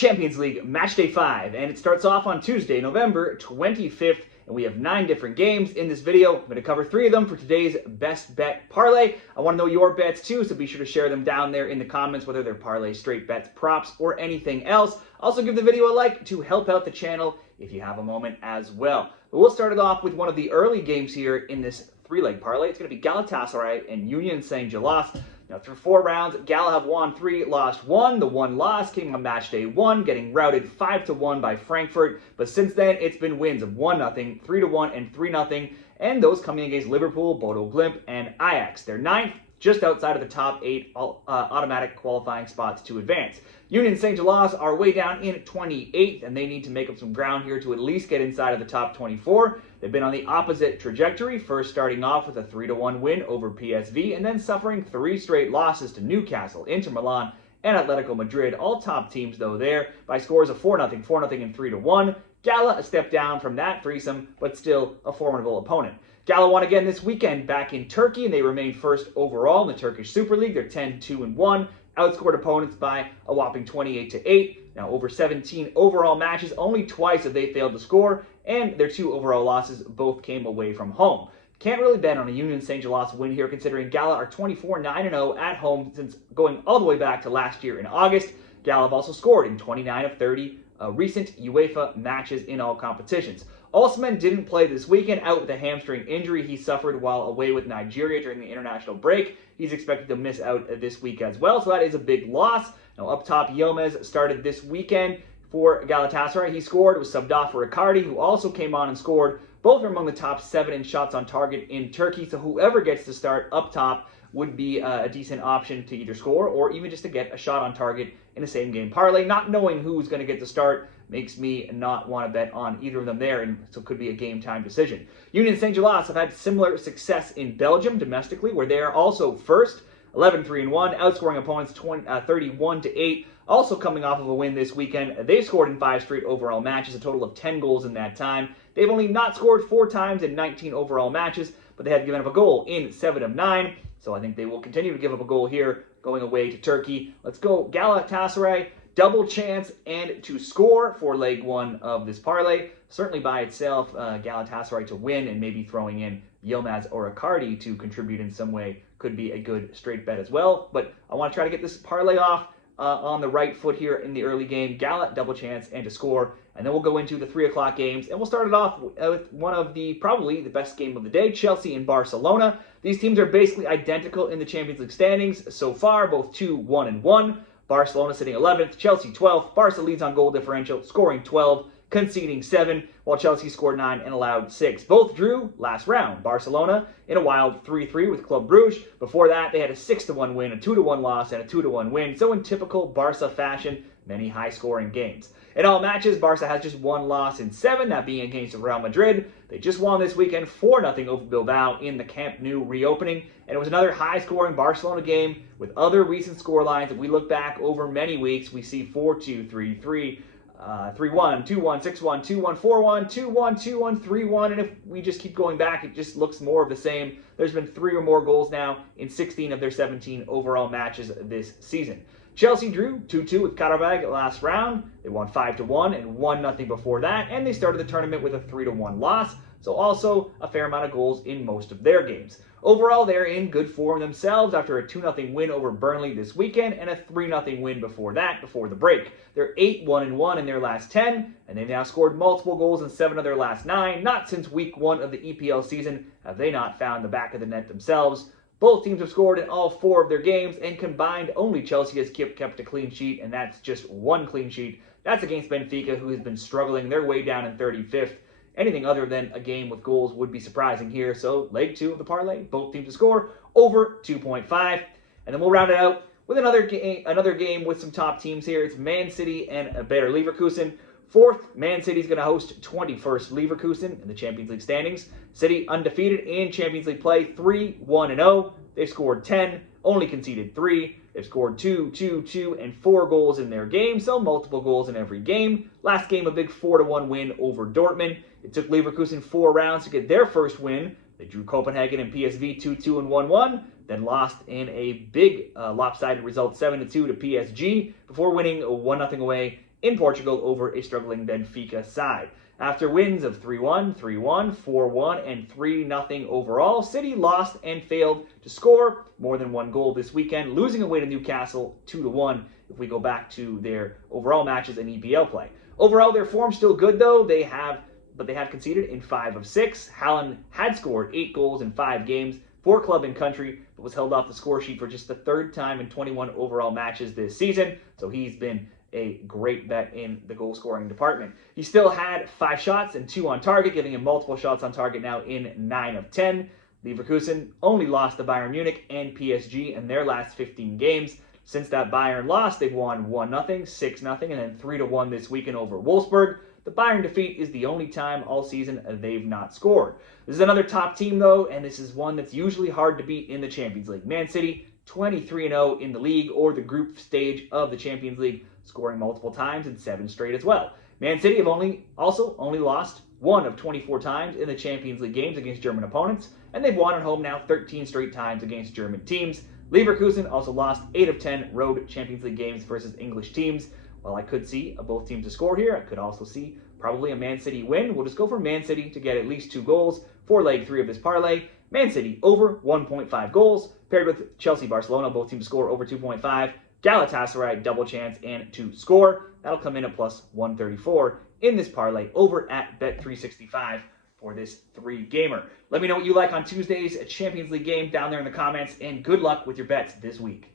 Champions League Matchday 5, and it starts off on Tuesday, November 25th, and we have 9 different games in this video. I'm going to cover 3 of them for today's best bet parlay. I want to know your bets too, so be sure to share them down there in the comments, whether they're parlay, straight bets, props, or anything else. Also give the video a like to help out the channel if you have a moment as well. But we'll start it off with one of the early games here in this 3-leg parlay. It's going to be Galatasaray and Union Saint-Gilloise. Now, through 4 rounds, Gala have won 3, lost 1. The one loss came on match day 1, getting routed 5-1 by Frankfurt. But since then, it's been wins of 1-0, 3-1, and 3-0. And those coming against Liverpool, Bodo, Glimt, and Ajax. They're 9th, just outside of the top 8 automatic qualifying spots to advance. Union Saint-Gilloise are way down in 28th, and they need to make up some ground here to at least get inside of the top 24. They've been on the opposite trajectory, first starting off with a 3-1 win over PSV, and then suffering 3 straight losses to Newcastle, Inter Milan, and Atletico Madrid, all top teams though there, by scores of 4-0, 4-0, and 3-1. Gala a step down from that threesome, but still a formidable opponent. Gala won again this weekend back in Turkey, and they remain first overall in the Turkish Super League. They're 10-2-1, outscored opponents by a whopping 28-8. Now, over 17 overall matches, only twice have they failed to score, and their 2 overall losses both came away from home. Can't really bet on a Union Saint-Gilloise win here, considering Gala are 24-9-0 at home since going all the way back to last year in August. Gala have also scored in 29 of 30 recent UEFA matches in all competitions. Osimhen didn't play this weekend, out with a hamstring injury he suffered while away with Nigeria during the international break. He's expected to miss out this week as well, so that is a big loss. Now, up top, Yilmaz started this weekend for Galatasaray. He scored. It was subbed off for Icardi, who also came on and scored. Both are among the top 7 in shots on target in Turkey, so whoever gets to start up top would be a decent option to either score or even just to get a shot on target in a same-game parlay. Not knowing who's going to get to start makes me not want to bet on either of them there, and so it could be a game-time decision. Union Saint-Gilloise have had similar success in Belgium domestically, where they are also first, 11-3-1, outscoring opponents 31-8. Also coming off of a win this weekend, they've scored in 5 straight overall matches, a total of 10 goals in that time. They've only not scored 4 times in 19 overall matches, but they have given up a goal in 7 of 9. So I think they will continue to give up a goal here, going away to Turkey. Let's go Galatasaray, double chance and to score for leg 1 of this parlay. Certainly by itself, Galatasaray to win, and maybe throwing in Yilmaz or Icardi to contribute in some way could be a good straight bet as well. But I want to try to get this parlay off on the right foot here in the early game. Gala, double chance and to score. And then we'll go into the 3 o'clock games, and we'll start it off with one of probably the best game of the day, Chelsea and Barcelona. These teams are basically identical in the Champions League standings so far, both 2-1-1. Barcelona sitting 11th, Chelsea 12th. Barca leads on goal differential, scoring 12, conceding 7, while Chelsea scored 9 and allowed 6. Both drew last round. Barcelona in a wild 3-3 with Club Brugge. Before that, they had a 6-1 win, a 2-1 loss, and a 2-1 win. So in typical Barca fashion, many high-scoring games. In all matches, Barca has just 1 loss in 7, that being against Real Madrid. They just won this weekend 4-0 over Bilbao in the Camp Nou reopening, and it was another high-scoring Barcelona game with other recent scorelines. If we look back over many weeks, we see 4-2, 3-3, 3-1, 2-1, 6-1, 2-1, 4-1, 2-1, 2-1, 3-1, and if we just keep going back, it just looks more of the same. There's been 3 or more goals now in 16 of their 17 overall matches this season. Chelsea drew 2-2 with Qarabag last round. They won 5-1 and 1-0 before that, and they started the tournament with a 3-1 loss, so also a fair amount of goals in most of their games. Overall, they're in good form themselves after a 2-0 win over Burnley this weekend and a 3-0 win before that, before the break. They're 8-1-1 in their last 10, and they've now scored multiple goals in 7 of their last 9. Not since week 1 of the EPL season have they not found the back of the net themselves. Both teams have scored in all 4 of their games, and combined, only Chelsea has kept a clean sheet, and that's just 1 clean sheet. That's against Benfica, who has been struggling. They're way down in 35th. Anything other than a game with goals would be surprising here. So, leg 2 of the parlay, both teams to score over 2.5. And then we'll round it out with another game with some top teams here. It's Man City and Bayer Levekusen. 4th, Man City's going to host 21st Leverkusen in the Champions League standings. City undefeated in Champions League play, 3-1-0. They've scored 10, only conceded 3. They've scored 2, 2, 2, and 4 goals in their game, so multiple goals in every game. Last game, a big 4-1 win over Dortmund. It took Leverkusen 4 rounds to get their first win. They drew Copenhagen and PSV 2-2 and 1-1, then lost in a big lopsided result 7-2 to PSG before winning 1-0 away in Portugal over a struggling Benfica side. After wins of 3-1, 3-1, 4-1, and 3-0 overall, City lost and failed to score more than one goal this weekend, losing away to Newcastle 2-1 if we go back to their overall matches in EPL play. Overall, their form's still good though. They have conceded in 5 of 6. Haaland had scored 8 goals in 5 games for club and country, but was held off the score sheet for just the 3rd time in 21 overall matches this season. So he's been a great bet in the goal scoring department. He still had 5 shots and 2 on target, giving him multiple shots on target now in 9 of 10. Leverkusen only lost to Bayern Munich and PSG in their last 15 games. Since that Bayern loss, they've won 1-0, 6-0, and then 3-1 this weekend over Wolfsburg. The Bayern defeat is the only time all season they've not scored. This is another top team, though, and this is one that's usually hard to beat in the Champions League. Man City, 23-0 in the league or the group stage of the Champions League, scoring multiple times in 7 straight as well. Man City have only lost 1 of 24 times in the Champions League games against German opponents, and they've won at home now 13 straight times against German teams. Leverkusen also lost 8 of 10 road Champions League games versus English teams. While I could see both teams to score here, I could also see probably a Man City win. We'll just go for Man City to get at least 2 goals for leg 3 of this parlay. Man City over 1.5 goals, paired with Chelsea-Barcelona, both teams score over 2.5. Galatasaray, double chance and to score. That'll come in at plus 134 in this parlay over at Bet365 for this 3-gamer. Let me know what you like on Tuesday's Champions League game down there in the comments, and good luck with your bets this week.